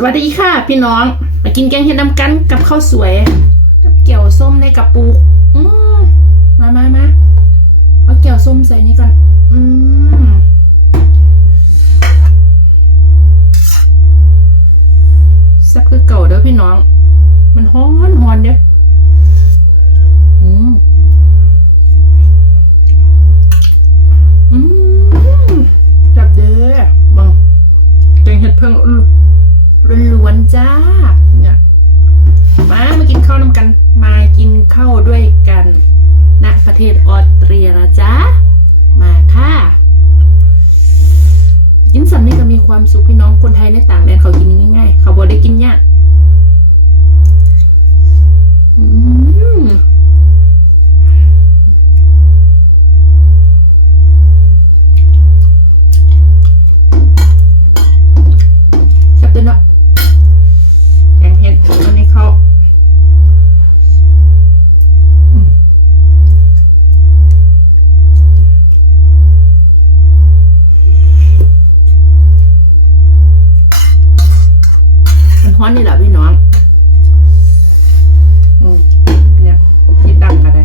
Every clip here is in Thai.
สวัสดีค่ะ พี่น้อง มากินแกงเห็ดน้ำกันกับข้าวสวย กับเกี่ยวส้มในกระปุกอืมมามามาเอาเกี่ยวส้มใส่นี่ก่อน อืมแซ่บคือเก่าเด้อพี่น้อง มันฮ้อนฮ้อนเด้ออืมอืมจับเด้อบังแกงเห็ดเพิ่ง ล้วนๆจ้าเนี่ยมามากินข้าวน้ำกัน มากินข้าวด้วยกันณประเทศออสเตรียนะจ๊ะ มาค่ะกินสัมนี่ก็มีความสุขพี่น้องคนไทยในต่างแดนเขากินง่ายๆ เขาบอกได้กินยาก มันฮ้อนนี่แหละพี่น้องอืมเนี่ยที่ตั้งก็ได้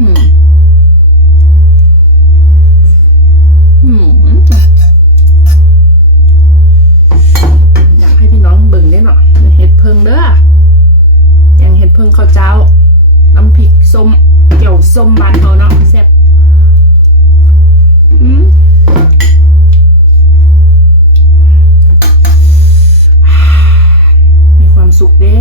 อืมอืมอยากให้พี่น้องเบิ่งได้หน่อยเห็ดเพิงเด้ออย่างเห็ดเพิงข้าวเจ้า ส้มเกี่ยวส้มบานเขาเนาะแซ่บอืมมีความสุขเด้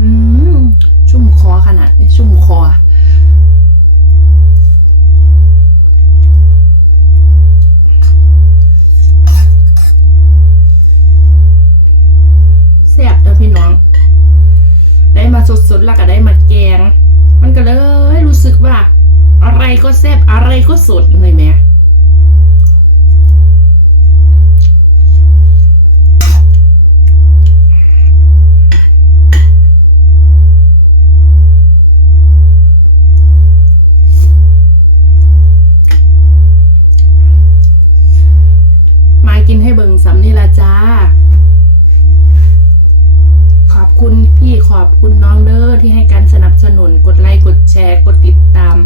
อืมชุ่มคอขนาดนี้ชุ่มคอ พี่น้อง ได้มาสดๆแล้วก็ได้มาแกง มันก็เลยรู้สึกว่า อะไรก็แซ่บอะไรก็สดเลยแม่มากินให้เบิ่งสำนี่ละจ้า คุณพี่ขอบคุณน้องเด้อที่ให้การสนับสนุนกดไลค์กดแชร์ กดติดตาม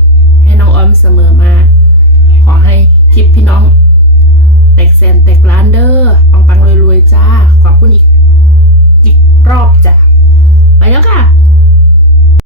ให้น้องออมเสมอมา ขอให้คลิปพี่น้อง แตกแสนแตกล้านเด้อปังปังรวยๆจ้า ขอบคุณอีกอีกรอบจ้ะ